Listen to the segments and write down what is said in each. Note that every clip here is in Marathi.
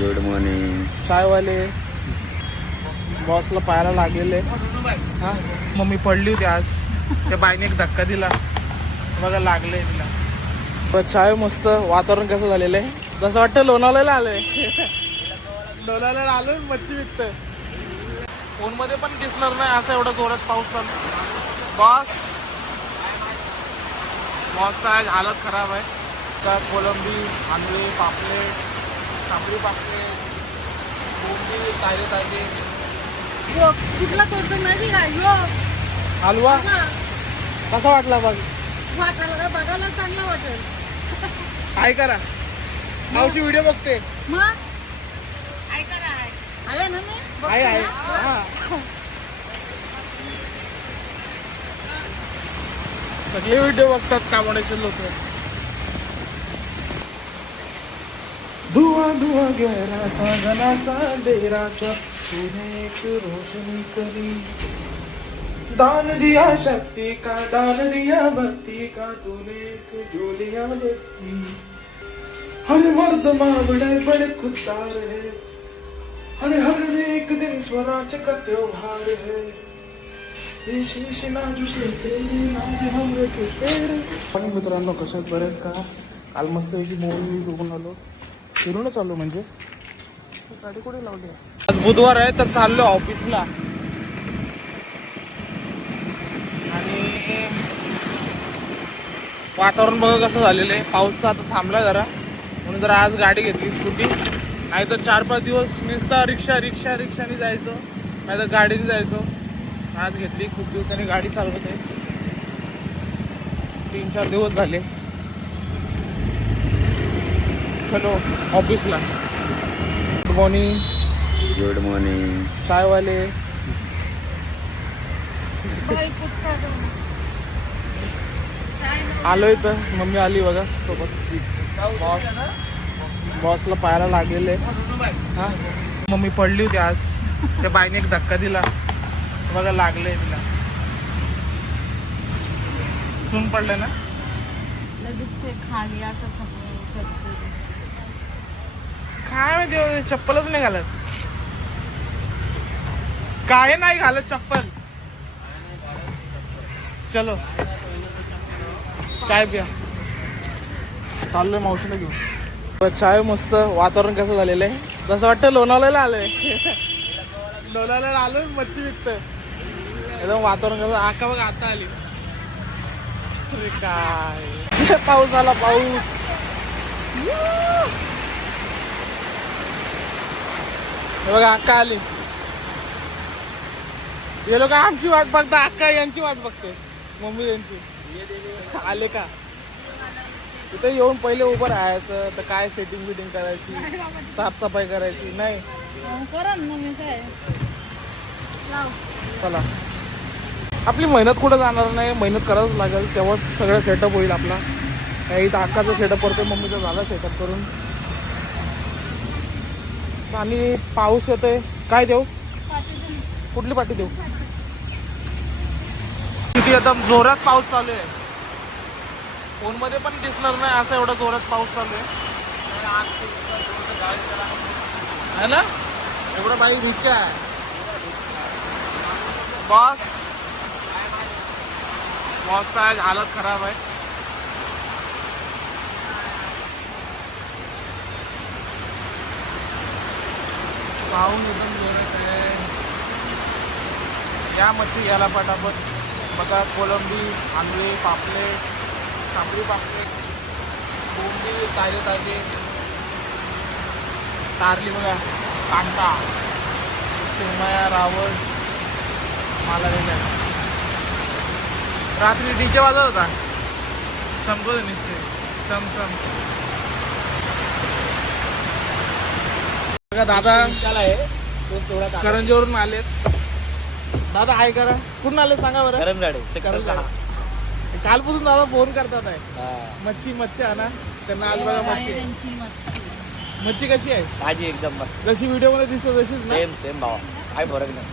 Good morning. चायवाले बॉसला पायाला लागलेले. हा मम्मी पडली होती आज, त्या बाईने एक धक्का दिला बघा, लागले तिला. तर चाय मस्त. वातावरण कसं झालेलं आहे, जसं वाटतं लोणावळ्याला आलोय. लोणावळ्याला आलोय, मच्छी विकतोय. फोन मध्ये पण दिसणार नाही असं एवढा जोरात पाऊस चालू. बॉसचा आज हालत खराब आहे. तर कोलंबी, आंबे, पापलेट, तांबडी पापलेट, कोंबडी, ताजे कुठला करतो माहिती का यो हलवा. कसा वाटला बघ? वाटायला बघायला चांगला वाटेल. काय करा, मावशी व्हिडिओ बघते. मग ऐका ना, आहे ना मी बघते आहे ना. हा. सगळे व्हिडिओ बघतात कामोड्याचे लोक. धुआं धुआं गहरा सा घना सा अंधेरा सा, तूने एक रोशनी करी. दान दिया शक्ति का, दान दिया भक्ति का, तूने एक जोलिया व्यक्ति. हर मर्द मावड़े बड़े खुदार है, हर एक दिन स्वराज का त्योहार है. शीश ना झुके तेरे, आज हम रखे तेरे. पण मित्रांनो, कशात बरेच का? काल मस्त अशी मूवी बघून आलो, फिरूनच आलो. म्हणजे गाडी कुठे लावली आहे? आज बुधवार आहे तर चाललो ऑफिसला. आणि वातावरण बघा कसं झालेलं आहे. पाऊस आता थांबला जरा, म्हणून जरा आज गाडी घेतली, स्कूटी. नाही तर 4-5 दिवस नुसता रिक्षाने जायचो, नाही तर गाडीने जायचो. आज घेतली, खूप दिवसांनी गाडी चालवत आहे. 3-4 दिवस झाले. चलो ऑफिसला. Good morning. Good morning. चायवाले आलोय तर मम्मी आली बघा सोबत. बॉसला पायाला लागलेले. हा मम्मी पडली होती आज, त्या बाईने एक धक्का दिला बघा, लागले तिला. सून पडले ना. दुखते खाली असं काय माहिती, चप्पलच नाही घालत. काय नाही घालत चप्पल. चलो चाय प्या. चाललोय मावशीला घेऊन. चाय मस्त. वातावरण कसं झालेलं आहे, जसं वाटतं लोणावळ्याला आलोय. लोणावळ्याला आलोय, मच्छी विकतोय. एकदम वातावरण कसं. आका बघा आता आली. अरे काय पाऊस आला, पाऊस. बघा अक्का आली. हे लोक आमची वाट बघता, अक्का यांची वाट बघते, मम्मी यांची. आले का? इथे येऊन पहिले उभं राहायचं, तर काय सेटिंग बिटिंग करायची, साफसफाई करायची. नाही करा ना मी काय लाव. चला, आपली मेहनत कुठं जाणार नाही, मेहनत करावंच लागेल, तेव्हाच सगळं सेटअप होईल आपला. इथं अक्काचा सेटअप करतोय, मम्मीचा झाला सेटअप करून. आणि पाऊस येतोय. काय देऊ? कुठली पाटी देऊ? किती एकदम जोरात पाऊस चालू आहे. फोन मध्ये पण दिसणार नाही असं एवढा जोरात पाऊस चालू आहे ना. एवढं बाई भिजच्या आहे. बॉसचा आज हालत खराब आहे. पाहून एकदम जोरात आहे. या मच्छी घ्यायला पटापट. बघा, कोलंबी, आंबे, पापलेट, तांबडी पापलेट, कोंबडी, ताजे तारली बघा, कांदा, शेंगमाया, रावस, मला दिलं. रात्री डीजे वाजत होता, चमकवतो निघते चमचम. बघा दादा करंजीवरून आलेत. दादा हाय करा. कुठून आले सांगा बरं? करंजाडे. कालपासून दादा फोन करतात आहे. मच्छी आणा त्यांना. आज बघा मच्छी कशी आहे? ताजी एकदम मस्त. जशी व्हिडिओ मध्ये दिसतो तशीच ना? सेम भावा, काय फरक नाही.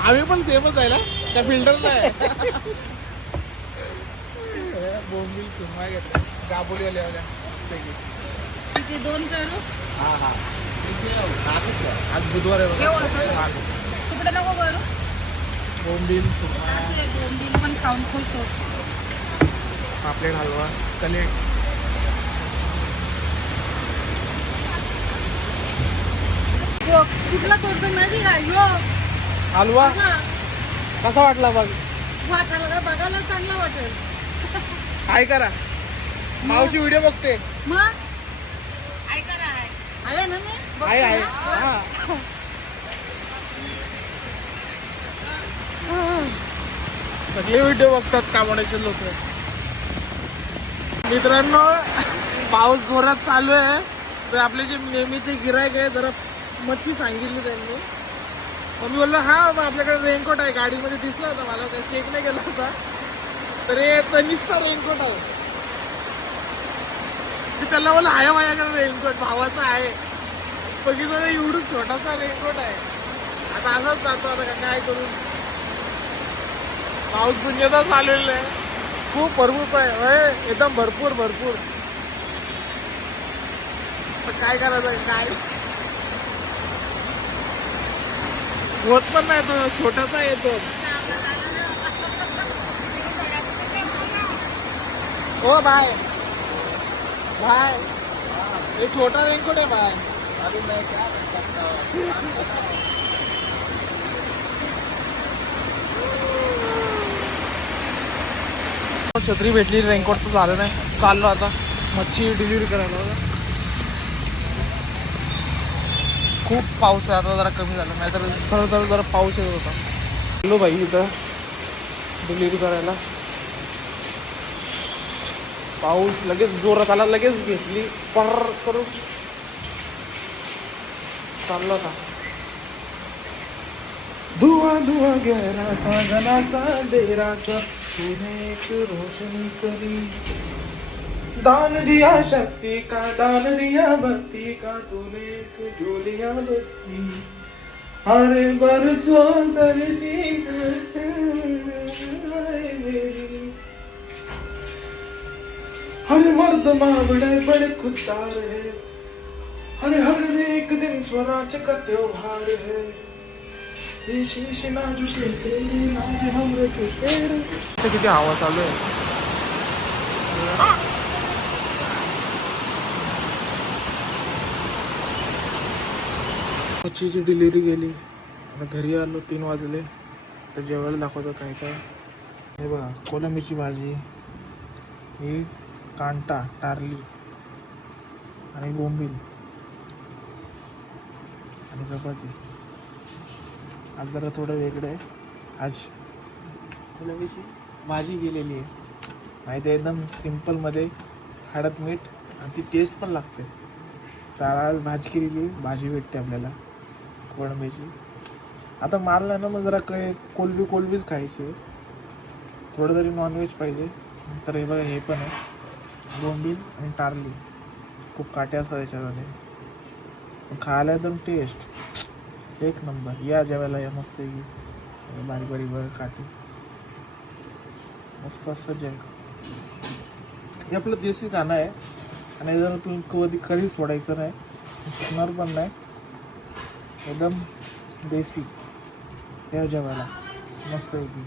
आम्ही पण सेमच आहे ना, त्या फिल्टरला आहे. बोंबील सुरमई घेतला, गाबोली आल्या. 2 करू. हा. आज बुधवार आहे ठेव बघा. असं. तुकडे नको करू. बोंबील बोंबील पण खाऊन खुश हो. पापलेट हलवा कलेट यो, कुठला करतो माहिती का यो हलवा बघा, कसा वाटला बघ वाटायला का बघायला चांगला वाटेल. काय करा मावशी व्हिडिओ बघते मग ऐका ना आले ना मी बघते आहे आहे ना. हा. सगळे व्हिडिओ बघतात कामण्याचे लोक. मित्रांनो पाऊस जोरात चालू आहे तर आपले जे नेहमीचे गिरायक आहे जरा मच्छी सांगितली त्यांनी. मग मी बोललो हा मग आपल्याकडे रेनकोट आहे गाडीमध्ये दिसला होता मला काही चेक नाही केला होता तर हे तनिषचा रेनकोट आहे. मी त्याला बोललो आहे माझ्याकडे रेनकोट भावाचा आहे बघितलं एवढून छोटासा रेनकोट आहे. आता असंच जातो आता काय करू. पाऊस दुनियाचा चाललेला आहे खूप भरपूर आहे एकदम भरपूर भरपूर. काय करायचं काय होत पण नाही तो छोटासा येतो. हो बाय बाय ये छोटा रेनकोट है बाय. अभी मैं क्या कर सकता हूँ. छत्री भेटली रेनकोट तर झालं नाही. चाललो आता मच्छी डिलिव्हरी करायला. खूप पाऊस आहे आता जरा कमी झाला नाहीतर सरळ जरा पाऊस येत होता. चाललो भाई इथं डिलिव्हरी करायला. पाऊस लगेच जोरात आला लगेच घेतली पर करू चाललो आता. धुआ धुआ गहरा सा घना सा अंधेरा सा तूने एक रोशनी करी. दान दिया शक्ति का दान दिया भक्ति का तूने एक झोलिया बत्ती. अरे बरसों तरसी मेरी. हर मर्द मावड़े बड़े खुदार है. अरे हर एक दिन स्वराज का त्योहार है. शीश ना झुके तेरे नाम हम रखे तेरे. किती हवा चालू आहे. मच्छीची डिलिव्हरी गेली. आता घरी आलो 3 वाजले तर जेवायला दाखवतो काय काय. हे बघा कोलंबीची भाजी ही कांटा टारली आणि बोंबील आणि चपाती. आज जरा थोडं वेगळं आहे. आज कोलंबीची भाजी गेलेली आहे नाही ते एकदम सिम्पलमध्ये हळद मीठ आणि ती टेस्ट पण लागते. तर आज भाजी केलेली भाजी भेटते आपल्याला कोळंबीची. आता मारलं ना मग जरा काय कोलबीच खायची. थोडं तरी नॉनव्हेज पाहिजे. तर हे बघा हे पण आहे बोंबील आणि टारली. खूप काटे असतात याच्यामध्ये पण खायला एकदम टेस्ट एक नंबर. या जेवायला या मस्त बारीक बारीक बघा काटे मस्त असतं जेवण. हे आपलं देसी खाणं आहे आणि जर तुम्ही कधी सोडायचं नाही शिकणार पण नाही. एकदम देसी या जेवायला मस्त आहे ती.